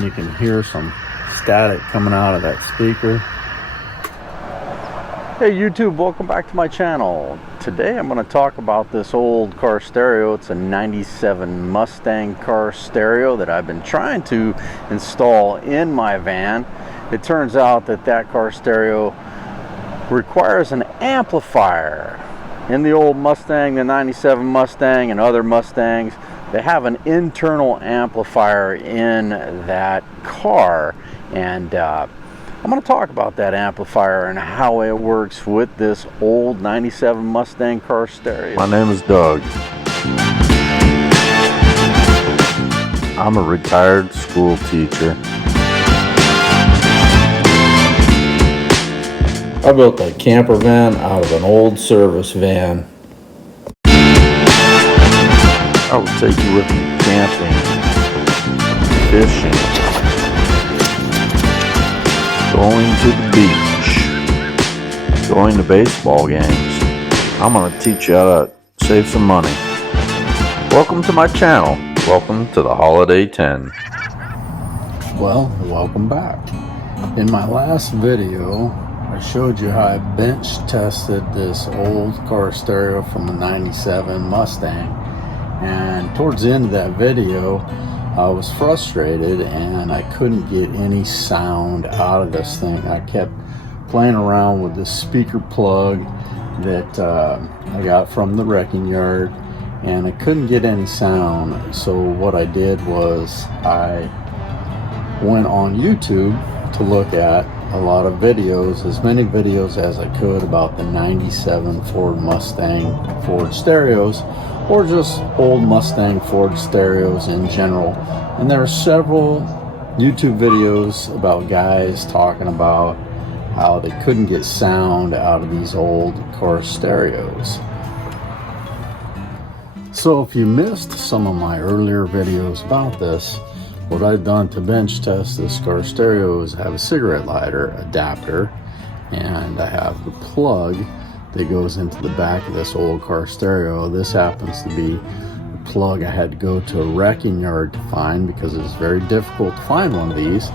You can hear some static coming out of that speaker. Hey YouTube, welcome back to my channel. Today I'm going to talk about this old car stereo. It's a 97 Mustang car stereo that I've been trying to install in my van. It turns out that that car stereo requires an amplifier. In the old Mustang, the 97 Mustang and other Mustangs, they have an internal amplifier in that car, and I'm going to talk about that amplifier and how it works with this old 97 Mustang car stereo. My name is Doug. I'm a retired school teacher. I built a camper van out of an old service van. I will take you with me camping, fishing, going to the beach, going to baseball games. I'm going to teach you how to save some money. Welcome to my channel. Welcome to the Holiday Tinn. Well, welcome back. In my last video, I showed you how I bench tested this old car stereo from the 97 Mustang, and towards the end of that video I was frustrated and I couldn't get any sound out of this thing. I kept playing around with this speaker plug that I got from the wrecking yard, and I couldn't get any sound. So what I did was I went on YouTube to look at a lot of videos, as many videos as I could about the 97 Ford Mustang Ford stereos, or just old Mustang Ford stereos in general. And there are several YouTube videos about guys talking about how they couldn't get sound out of these old car stereos. So if you missed some of my earlier videos about this, what I've done to bench test this car stereo is have a cigarette lighter adapter, and I have the plug that goes into the back of this old car stereo. This happens to be the plug I had to go to a wrecking yard to find, because it's very difficult to find one of these,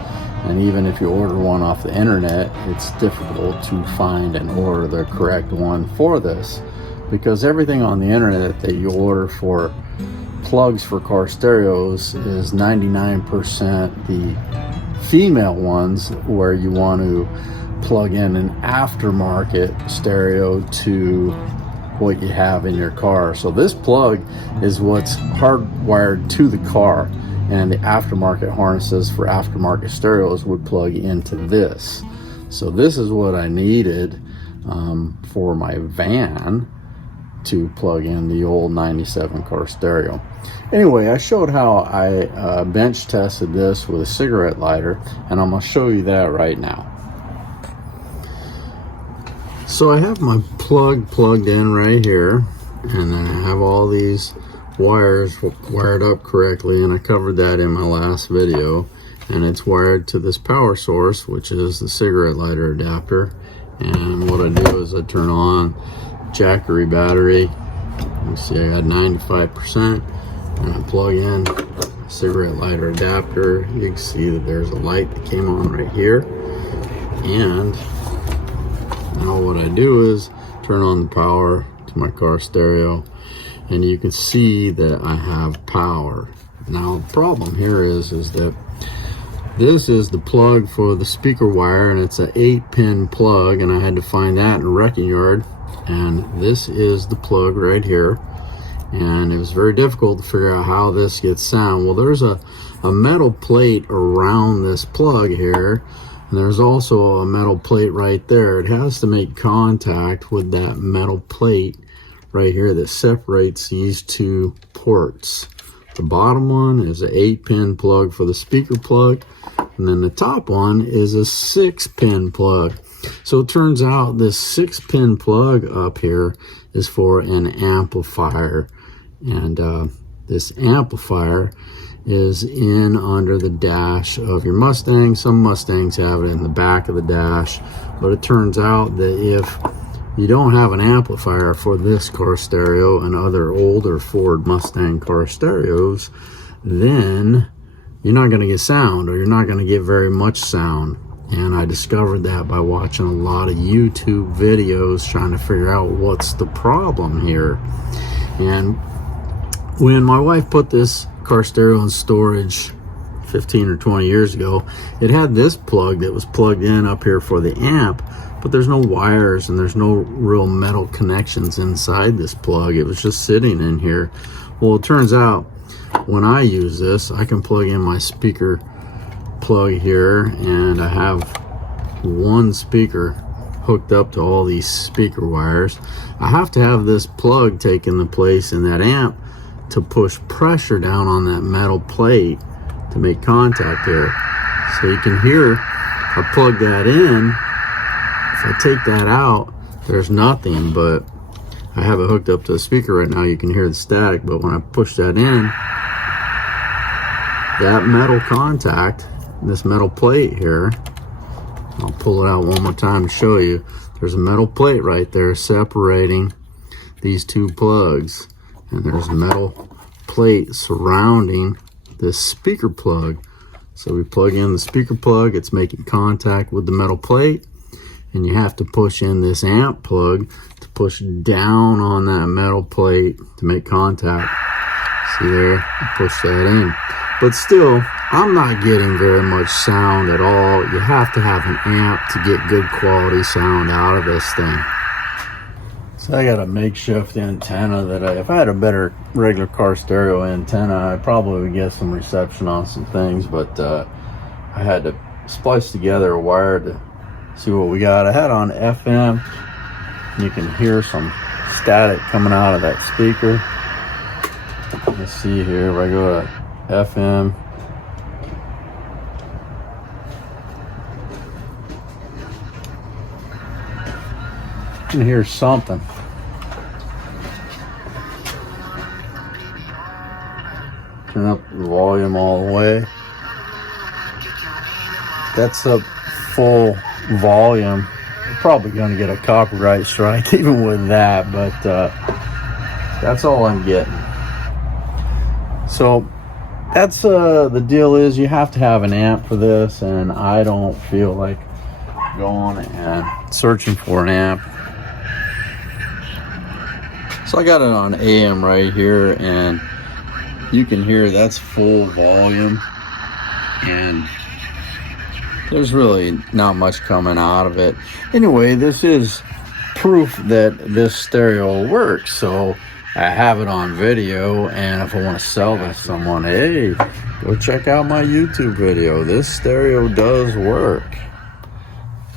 and even if you order one off the internet, it's difficult to find and order the correct one for this, because everything on the internet that you order for plugs for car stereos is 99% the female ones, where you want to plug in an aftermarket stereo to what you have in your car. So this plug is what's hardwired to the car, and the aftermarket harnesses for aftermarket stereos would plug into this. So this is what I needed for my van to plug in the old 97 car stereo. Anyway, I showed how I bench tested this with a cigarette lighter, and I'm going to show you that right now. So I have my plug plugged in right here, and then I have all these wires wired up correctly, and I covered that in my last video, and it's wired to this power source, which is the cigarette lighter adapter. And what I do is I turn on Jackery battery. You see I got 95%, and I plug in a cigarette lighter adapter. You can see that there's a light that came on right here, and now what I do is turn on the power to my car stereo, and you can see that I have power. Now the problem here is that this is the plug for the speaker wire, and it's an 8-pin plug, and I had to find that in a wrecking yard. And this is the plug right here, and it was very difficult to figure out how this gets sound. Well, there's a metal plate around this plug here, and there's also a metal plate right there. It has to make contact with that metal plate right here that separates these two ports. The bottom one is an 8-pin plug for the speaker plug, and then the top one is a 6-pin plug. So it turns out this 6-pin plug up here is for an amplifier, and this amplifier is in under the dash of your Mustang. Some Mustangs have it in the back of the dash, but it turns out that if you don't have an amplifier for this car stereo and other older Ford Mustang car stereos, then you're not going to get sound, or you're not going to get very much sound. And I discovered that by watching a lot of YouTube videos trying to figure out what's the problem here. And when my wife put this car stereo in storage 15 or 20 years ago, it had this plug that was plugged in up here for the amp, but there's no wires and there's no real metal connections inside this plug. It was just sitting in here. Well, it turns out when I use this, I can plug in my speaker plug here, and I have one speaker hooked up to all these speaker wires. I have to have this plug taking the place in that amp to push pressure down on that metal plate to make contact here. So you can hear, I plug that in. If I take that out, there's nothing, but I have it hooked up to a speaker right now. You can hear the static, but when I push that in, that metal contact, this metal plate here, I'll pull it out one more time to show you. There's a metal plate right there separating these two plugs, and there's a metal plate surrounding this speaker plug. So we plug in the speaker plug, it's making contact with the metal plate, and you have to push in this amp plug to push down on that metal plate to make contact. See there, you push that in. But still, I'm not getting very much sound at all. You have to have an amp to get good quality sound out of this thing. So I got a makeshift antenna that if I had a better regular car stereo antenna, I probably would get some reception on some things, but I had to splice together a wire to see what we got. I had on FM. You can hear some static coming out of that speaker. Let's see here, if I go to FM, you can hear something. Turn up the volume all the way. That's up full volume. We're probably going to get a copyright strike even with that, but that's all I'm getting. So that's the deal is you have to have an amp for this, and I don't feel like going and searching for an amp. So I got it on AM right here, and you can hear that's full volume, and there's really not much coming out of it. Anyway, this is proof that this stereo works, so I have it on video, and if I want to sell this to someone, hey, go check out my YouTube video. This stereo does work.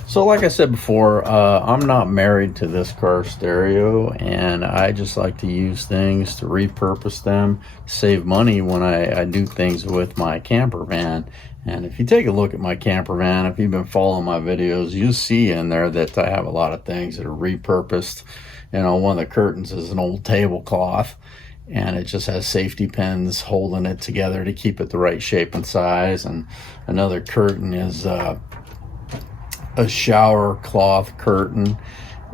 So like I said before, I'm not married to this car stereo, and I just like to use things to repurpose them, save money when I do things with my camper van. And if you take a look at my camper van, if you've been following my videos, you'll see in there that I have a lot of things that are repurposed. You know, one of the curtains is an old tablecloth, and it just has safety pins holding it together to keep it the right shape and size. And another curtain is a shower cloth curtain,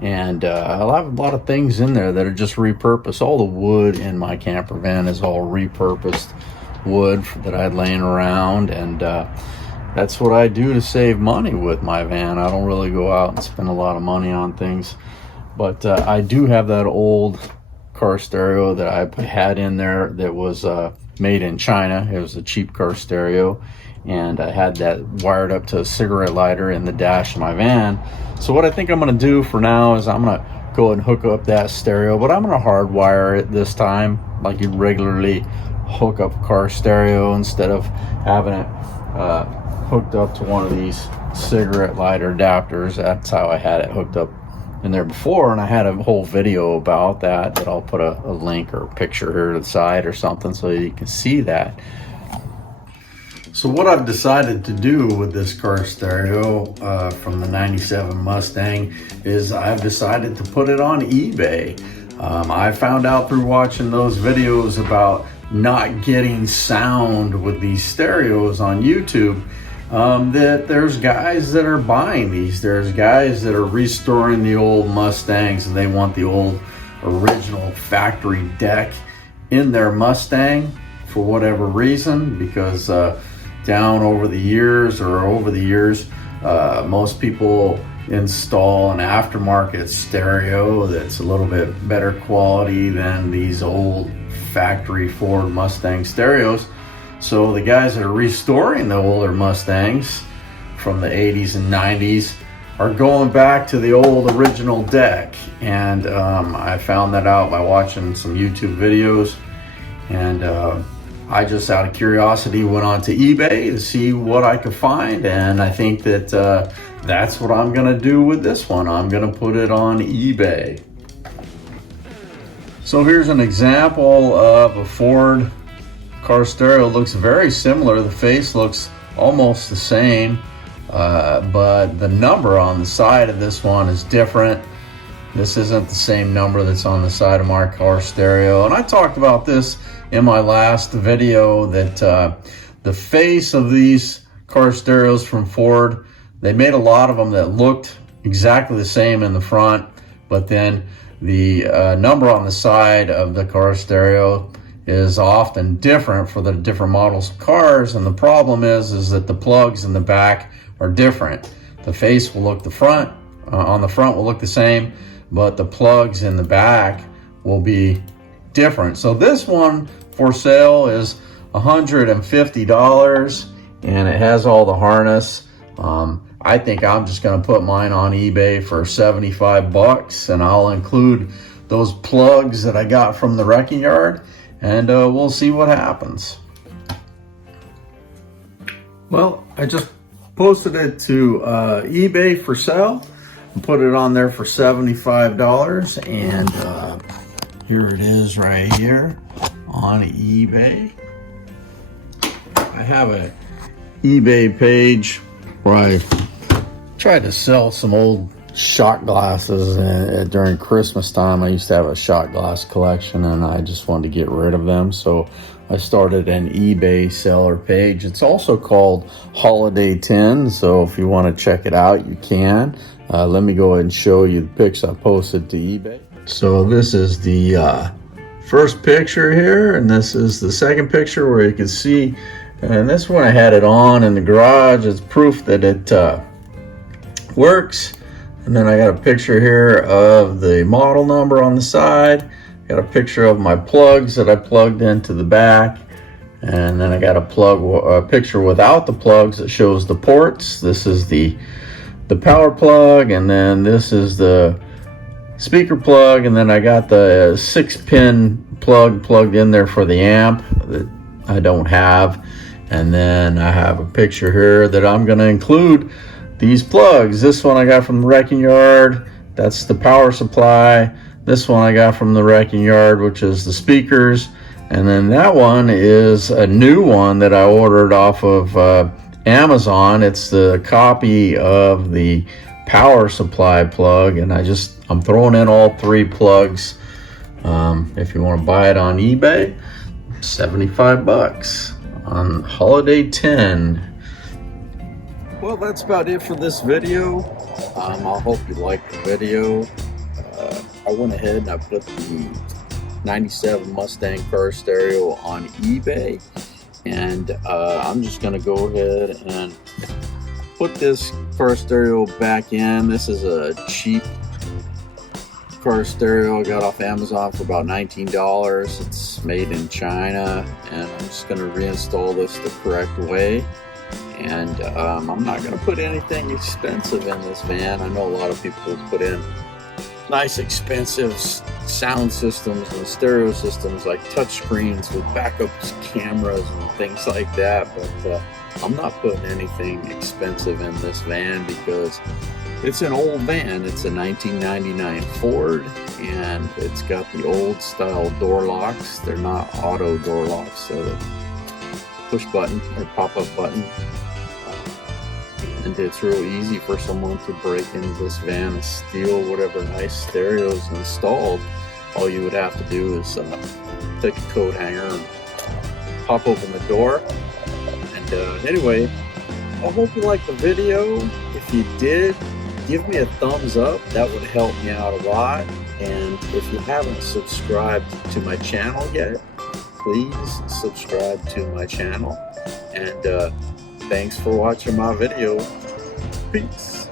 and I have a lot of things in there that are just repurposed. All the wood in my camper van is all repurposed wood that I had laying around, and that's what I do to save money with my van. I don't really go out and spend a lot of money on things. But I do have that old car stereo that I had in there that was made in China. It was a cheap car stereo, and I had that wired up to a cigarette lighter in the dash of my van. So what I think I'm going to do for now is I'm going to go ahead and hook up that stereo, but I'm going to hardwire it this time like you regularly hook up a car stereo, instead of having it hooked up to one of these cigarette lighter adapters. That's how I had it hooked up in there before, and I had a whole video about that I'll put a link or a picture here to the side or something so you can see that. So what I've decided to do with this car stereo from the 97 Mustang is I've decided to put it on eBay. I found out through watching those videos about not getting sound with these stereos on YouTube, that there's guys that are buying these. There's guys that are restoring the old Mustangs, and they want the old original factory deck in their Mustang for whatever reason, because down over the years, most people install an aftermarket stereo that's a little bit better quality than these old factory Ford Mustang stereos. So the guys that are restoring the older Mustangs from the 80s and 90s are going back to the old original deck. And I found that out by watching some YouTube videos, and I just out of curiosity went on to eBay to see what I could find, and I think that that's what I'm gonna do with this one. I'm gonna put it on eBay. So here's an example of a Ford car stereo. It looks very similar. The face looks almost the same, but the number on the side of this one is different. This isn't the same number that's on the side of my car stereo. And I talked about this in my last video, that the face of these car stereos from Ford, they made a lot of them that looked exactly the same in the front, but then the number on the side of the car stereo is often different for the different models of cars. And the problem is that the plugs in the back are different. The face will look on the front will look the same, but the plugs in the back will be different. So this one for sale is $150, and it has all the harness. I think I'm just going to put mine on eBay for 75 bucks, and I'll include those plugs that I got from the wrecking yard, and we'll see what happens. Well, I just posted it to eBay for sale and put it on there for $75, and here it is right here on eBay. I have an eBay page where I tried to sell some old shot glasses during Christmas time. I used to have a shot glass collection, and I just wanted to get rid of them, so I started an eBay seller page. It's also called Holiday Tinn, so if you want to check it out, you can. Let me go ahead and show you the pics I posted to eBay. So this is the first picture here, and this is the second picture where you can see, and this one I had it on in the garage. It's proof that it works. And then I got a picture here of the model number on the side. Got a picture of my plugs that I plugged into the back, and then I got a picture without the plugs that shows the ports. This is the power plug, and then this is the speaker plug, and then I got the 6-pin plug plugged in there for the amp that I don't have. And then I have a picture here that I'm going to include these plugs. This one I got from the wrecking yard. That's the power supply. This one I got from the wrecking yard, which is the speakers. And then that one is a new one that I ordered off of Amazon. It's the copy of the power supply plug, and I'm throwing in all 3 plugs. If you want to buy it on eBay, 75 bucks on Holiday Tinn. Well, that's about it for this video. I hope you liked the video. I went ahead and I put the 97 Mustang car stereo on eBay, and I'm just going to go ahead and put this car stereo back in. This is a cheap car stereo I got off Amazon for about $19. It's made in China, and I'm just going to reinstall this the correct way. And I'm not going to put anything expensive in this van. I know a lot of people put in nice expensive sound systems and stereo systems like touchscreens with backup cameras and things like that, but I'm not putting anything expensive in this van because it's an old van. It's a 1999 Ford, and it's got the old style door locks. They're not auto door locks, they're the push button or pop-up button. And it's real easy for someone to break into this van and steal whatever nice stereo is installed. All you would have to do is take a coat hanger and pop open the door. And anyway, I hope you liked the video. If you did, give me a thumbs up. That would help me out a lot. And if you haven't subscribed to my channel yet, please subscribe to my channel. And Thanks for watching my video. Peace.